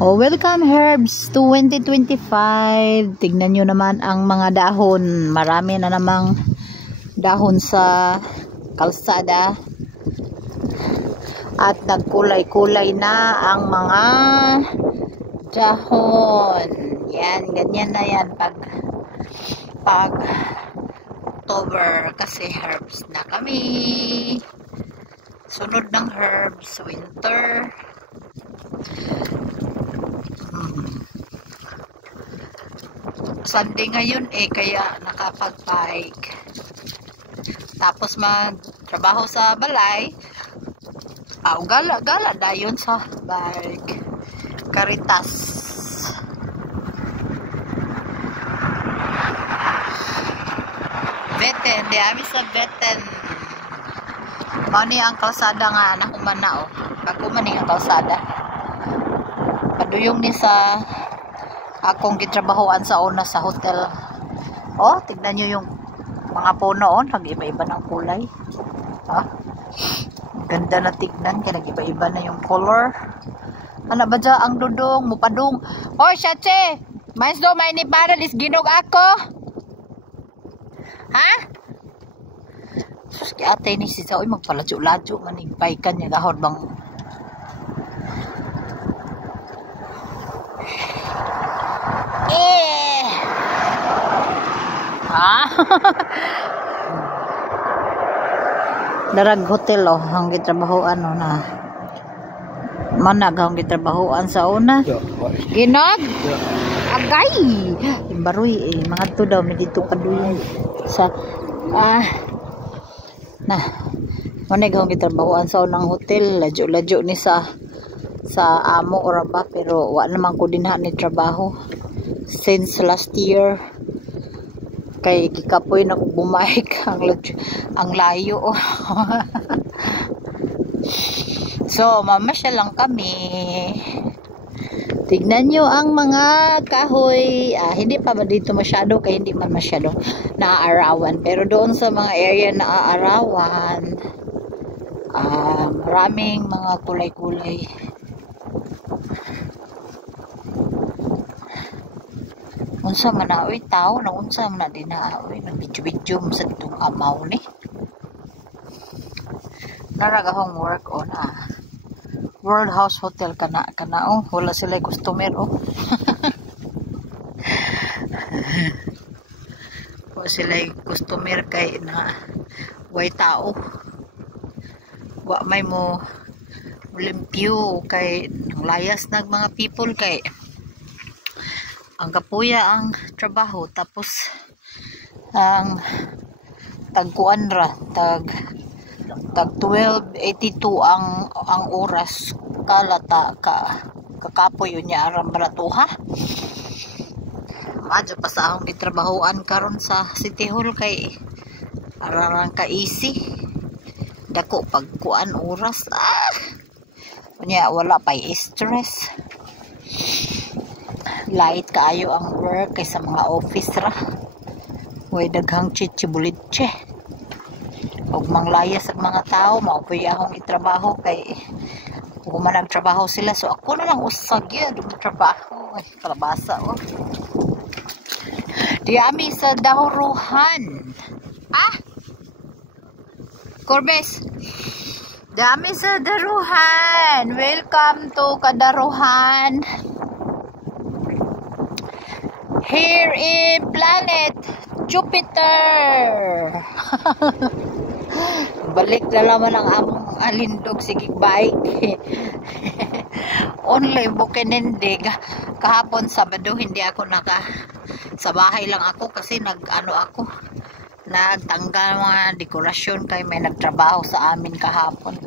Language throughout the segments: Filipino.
Oh, welcome Herbs 2025. Tignan nyo naman ang mga dahon. Marami na namang dahon sa kalsada. At nagkulay-kulay na ang mga dahon. Yan, ganyan na yan pag October kasi herbs na kami. Sunod ng herbs, winter. Sunday ngayon kaya nakapag-bike. Tapos magtrabaho sa balay. Gala-gala dayon sa bike. Caritas. Beten, di amin sa Beten. Mani ang kalsada nga nakumana Pagkumani ang kalsada. Paduyong ni sa akong gitrabahoan sa una sa hotel. Tignan nyo yung mga puno nag-iba-iba ng kulay. Ganda na tignan kaya nag-iba-iba na yung color. Ano ba dyan ang dudong mupadong? Shache! Mais do may ni para is ginog ako. Ha? Sus kaya ate ni si Sao magpaladyo-ladyo manigpay ka niya gahod bang Darag hotel ang gitrabahoan na manag ang gitrabahoan sa una. Ginog? Agay! Imbaroy mga to daw may dito paduyon sa manag ang gitrabahoan sa unang hotel. Ladyo-ladyo ni sa amo ora ba pero wa naman ko dinha ni trabaho since last year. Kay kikapoy na kung bumalik ang layo. So mamasya lang kami. Tignan nyo ang mga kahoy. Hindi pa ba dito masyado kaya hindi man masyado naaarawan, pero doon sa mga area na aarawan maraming mga kulay-kulay. Unsa man na tao na unsa man na din na nag-video sa itong amaw ni naragahong work World House Hotel kana wala sila customer wala sila customer kay na way tao wa may mo limpyo kay layas nag mga people kay ang kapuya ang trabaho tapos ang tagkuan ra tag 12.82 ang oras kalata kakapoy niya aram baratuha. Madyo pa sa akong gitrabahoan karon sa City Hall kay ararang ka easy dako pagkuan oras kunya wala pa stress. Light kaayo ang work kaysa mga office ra. Way daghang chichibuliche. Og manglaya sa mga tao, maupoy akong itrabaho kay kung man nagtrabaho sila so ako na lang usag yun trabaho. Ay, kalabasa Diami sa Daruhan. Corbes. Diami sa Daruhan. Welcome to Kadaruhan. Here in planet Jupiter. Balik na naman ang among alindog sige bike. Only bukinendig kahapon Sabado hindi ako sa bahay lang ako kasi nagtanggal mga dekorasyon kay may nagtrabaho sa amin kahapon.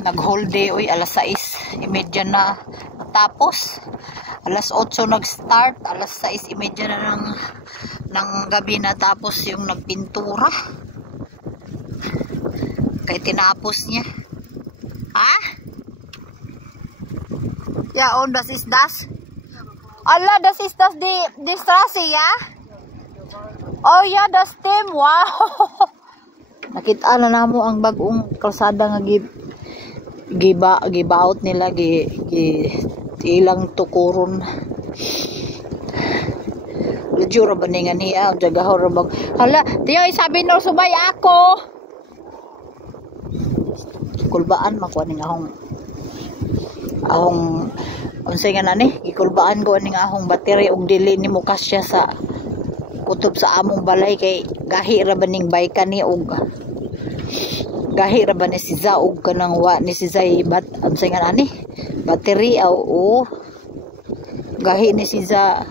Nag-whole day alas 6:30 na tapos. Alas 8 nag-start, alas 6:30 na ng gabi na tapos yung nagpintura. Kaya tinapos niya. Ja, und das ist das? Allah, das ist das die Straße, ja? Oh ja, das stimmt. Wow. Nakita na namo ang bagong kalsada nga gibaot nila ilang tukuron. Ladyo ra ba nga niya, jagaho ra bag. Hala, tiyo sabi no subay ako. Kulbaan makuha ning ahong unsay nga nani, gikulbaan ko ning ahong battery og dili nimo kasya sa kutob sa among balay kay gahi ra ba ning bike ni og gahi ra ba ni si Za og kanang wa ni si Zay unsay nga nani battery o gahi ni si Za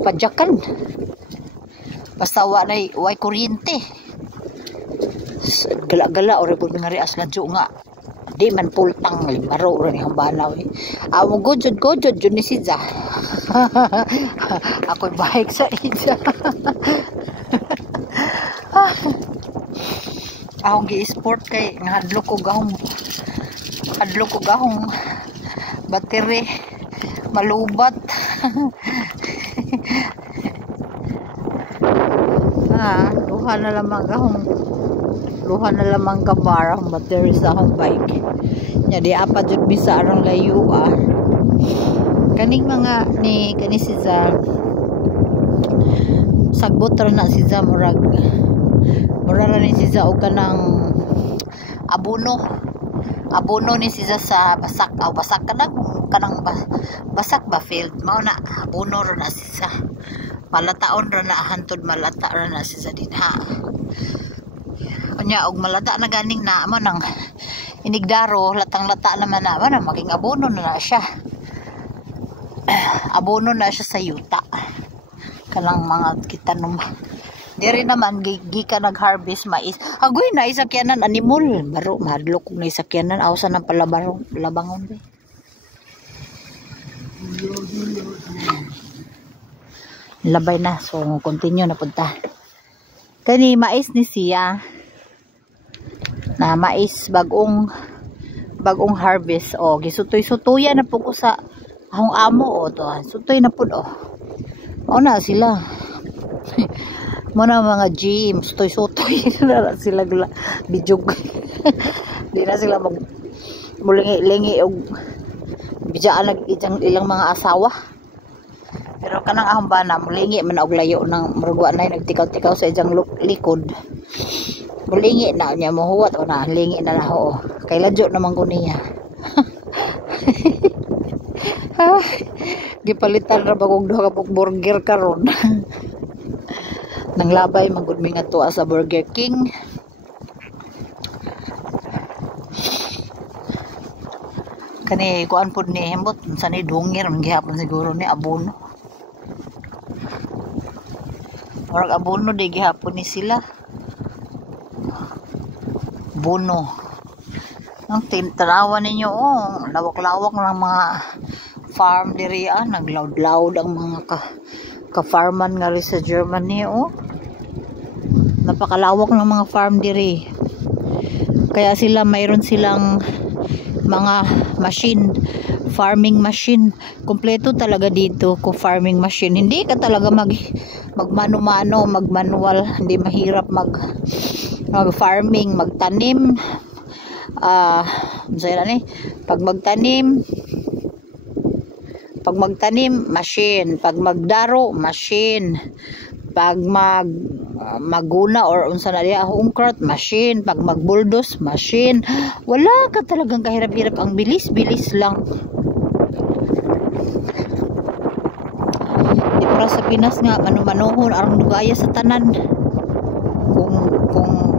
padyakan basta way kuryente gala-gala ore pud nga rias ladyo nga di man pultang libaro ra ni hambanaw amo gojod jud ni si Za ako'y bike sa Iza akong gi-sport kay nga hadlok ko gahong battery malubat. Luha na lamang kabar ang battery sa akong bike nya di apa jud bisa arang layo kaning mga ni si Za sagbot ra na si Za mura ni si Za og kanang abono ni si Za sa basak kanang basak ba field mao na abono ra na si Za malataon ra na hantod malata ra na si Za dinha unya og malata na ganing na mo nang inigdaro latang-lata naman na maging abono na siya sa yuta kanang mga kitanom diri naman gika nag-harvest mais agoy na isakyanan animal baro mahadlok kung na isakyanan awsa ng labangon be labay na so continue na punta kani mais ni siya na mais bagong harvest gisutoy-sutoyan na po ko sa akong amo to sutoy na pud mao na sila mo na mga gym sutoy na sila bijog di na sila mulingi og bijaan ilang mga asawa pero kanang ahong bana mulingi man og layo ng murugwa na nagtikaw-tikaw sa ijang likod mulingi na niya mohuwat o na lingi na ho kay ladyo naman ko niya gipalitan ra bagong duha ka burger karon nang labay magud mi ngadto sa Burger King kani kuan pud ni hembot unsa ni dungir man gihapon siguro ni abono murag abono di gihapon ni sila bono ang tintarawan ninyo lawak-lawak ng mga farm diri naglaud-laud ang mga ka-farman nga rin sa Germany napakalawak ng mga farm diri kaya sila mayroon silang mga farming machine kompleto talaga dito ko farming machine hindi ka talaga magmano-mano magmanual hindi mahirap mag-farming magtanim pag magtanim machine pag magdaro machine pag maguna or unsa na diya hungkrat machine pag magbuldos machine wala ka talagang kahirap-hirap ang bilis lang di para sa Pinas nga manu-manuhon arang dugaya sa tanan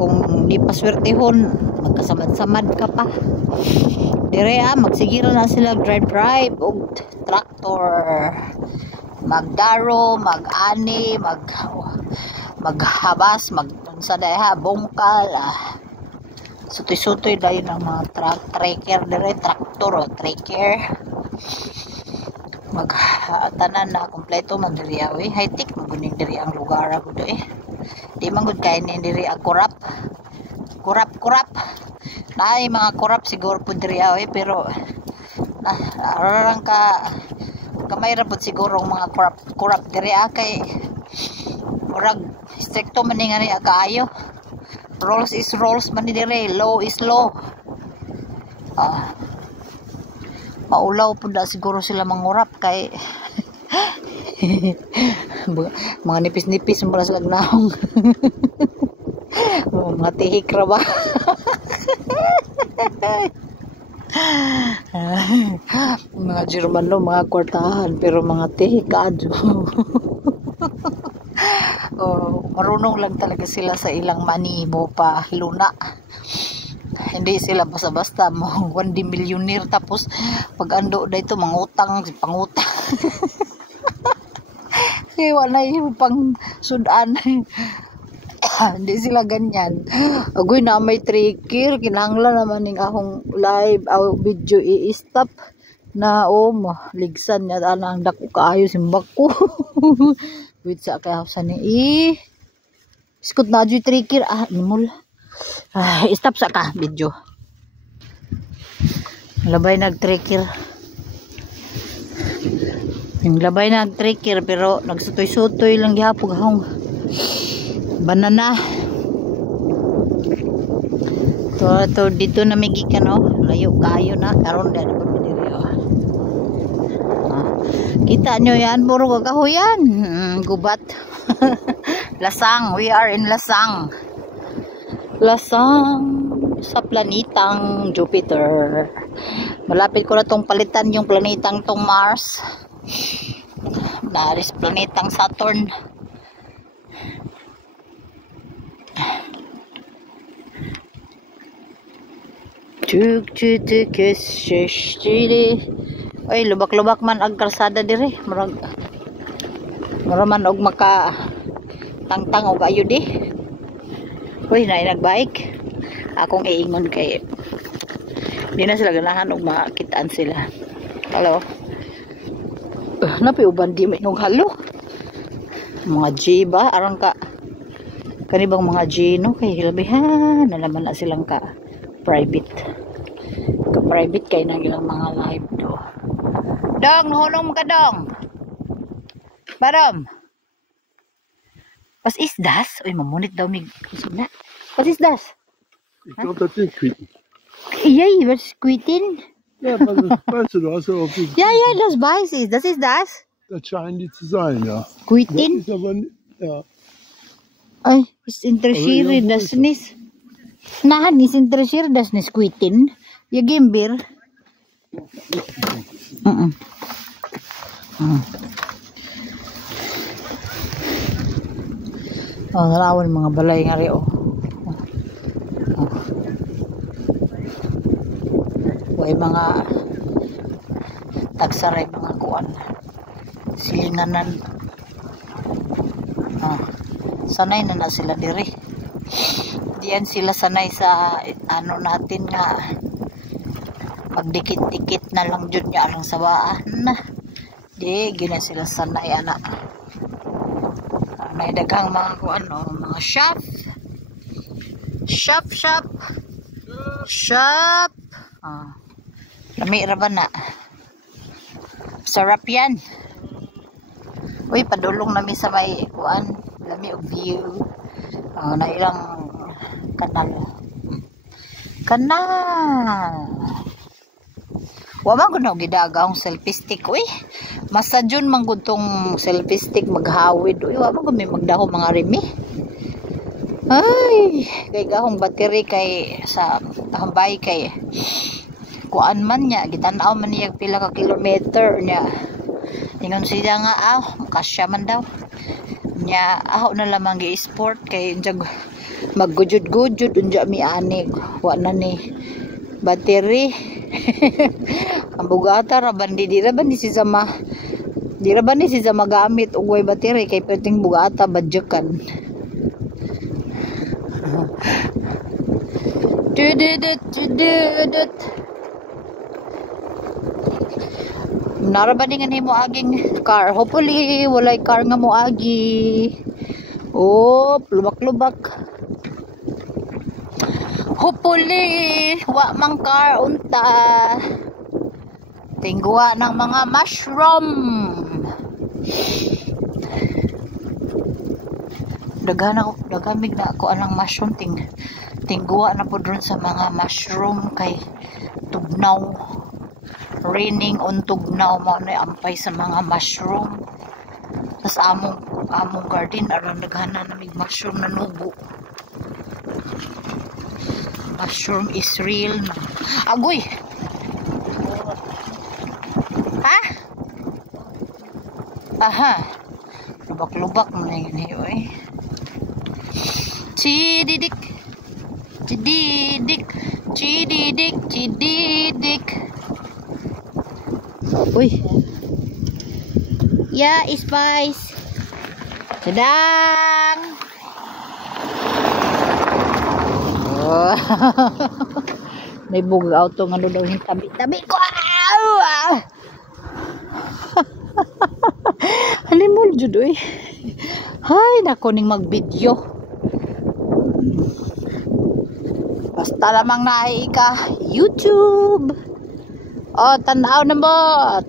kung di paswertehon magkasamad-samad ka pa dire magsigira na sila drive og traktor magdaro mag-ani maghabas unsa dahi bongkal sutoy-sutoy dayon ang mga tracker dire traktor o tracker tanan na kompleto man diri high tech maguning diri ang lugar ako di man gud kay ni diri kurap naay mga kurap siguro pud diri pero arang kamay ra pud siguro mga kurap diri kay murag stricto man ni nga kaayo rules is rules man ni diri law is law Maulaw po da siguro sila mangurap kay mga nipis-nipis mula sa lagnahong. Mga tihik ra ba? Mga Germano, mga kwartahan, pero mga tihik adyo. Marunong lang talaga sila sa ilang manimo pa luna. Hindi sila basta-basta mo 1 millionaire tapos pag ando dito mangutang, pangutang. Kaya wala yung pang sudan. Hindi sila ganyan. Agoy na may trikir, kinanglan naman ning akong live video i-stop na ligsan niya ang dako kaayo simbak ko. Wait sa kaya sa ni iskot na adyo trikir nimul. Stop sa ka video. Labay nag-trikir. Yung labay nag-trikir pero nagsutoy-sutoy lang gihapon akong banana. To dito na may gikan layo kayo na karon dali pa diri. Kita nyo yan, puro kakahuyan. Gubat. Lasang, we are in Lasang. Lasang sa planetang Jupiter. Malapit ko na tong palitan yung planetang tong Mars. Naris planetang Saturn. Ay, lubak-lubak man ang kalsada dire. Muraman og maka tangtang og ayo di. Uy, nagbike. Akong iingon kay di na sila ganahan og makitaan sila. Hello. Napi uban di may halo. Mga G ba arang ka kanibang mga G no kay hilabihan nalaman na silang ka private kay nang ilang mga live do. Dong, hunong ka dong. Barom. Was ist das? Uy, mamunit daw mig. Was ist das? Ich glaube, das sind Quitten. Yay, was ist Quitten? Ja, weißt du, du hast ja auch die. Ja, das weiß ich. Das ist das? Das scheinen die zu sein, ja. Quitten? Das ist aber, ja. Ay, ist interessiert das nicht. Nein, ist interessiert das nicht Quitten. Ja, Gimbir. Narawan mga balay nga rin Way mga tagsaray mga kuan silinganan. Sanay na sila diri. Diyan sila sanay sa ano natin nga magdikit-dikit na lang jud niya alang sabaan na. Di gina sila sanay anak. May daghang mga kuan mga shop. Lami ra ba na? Sarap yan. Uy, padulong nami sa may kuan, lami og view. Na ilang kanal. Wa man gud gidagawng selfie stick uy. Masadyon man gud tong selfie stick maghawid uy. Wa man gud may magdaho mga rimi. Ay, kay gahong battery kay sa tambay kay kuan man niya gitan-aw man niya pila ka kilometer niya. Ingon siya nga kasya man daw. Nya na lamang gi-sport kay unjag maggujud-gujud unja mi ani wa na ni battery. Ang bugata ra bandi di ra bandi si sama gamit og way battery kay pwedeng bugata badyakan. Narabandingan mo aging car. Hopefully walay car nga mo agi. Lubak-lubak. Hopefully wa mang car unta. Tingguwa ng mga mushroom. Dagamig na ako anang mushroom tingguwa na po dun sa mga mushroom kay tugnaw. raining untog na mo na ampay sa mga mushroom. Tas among garden aron naghana na mig mushroom na nubo. Mushroom is real na. Agoy. Ha? Aha. Lubak-lubak mo na yun eh. Chididik. Chididik. Chididik. Chididik. Uy. Ya, Spice. Sedang. Oh. May bugaw to nga daw yung tabi-tabi ko. Halimol jud oy. Hay nako ning mag-video. Basta lamang naay ka YouTube. Oh, tanaw na mo.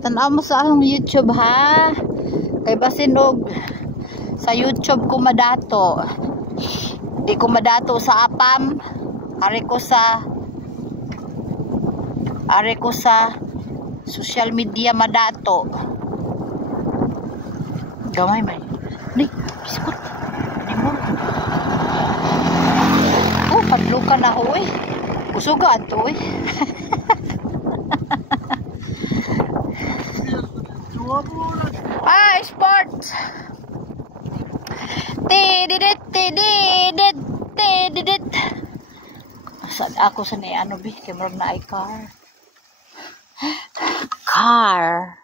Tanaw mo sa akong YouTube ha. Kay basin og sa YouTube ko madato. Di ko madato sa apam. Ari ko sa social media madato. Gamay man. Ni, biskot. Ni mo. Oh, padlukan na ako eh. Kusuga ato eh. Ah, sports. Tididit, tididit, tididit. Saan ako sa ano bi? Kaya marag na ay car. Car.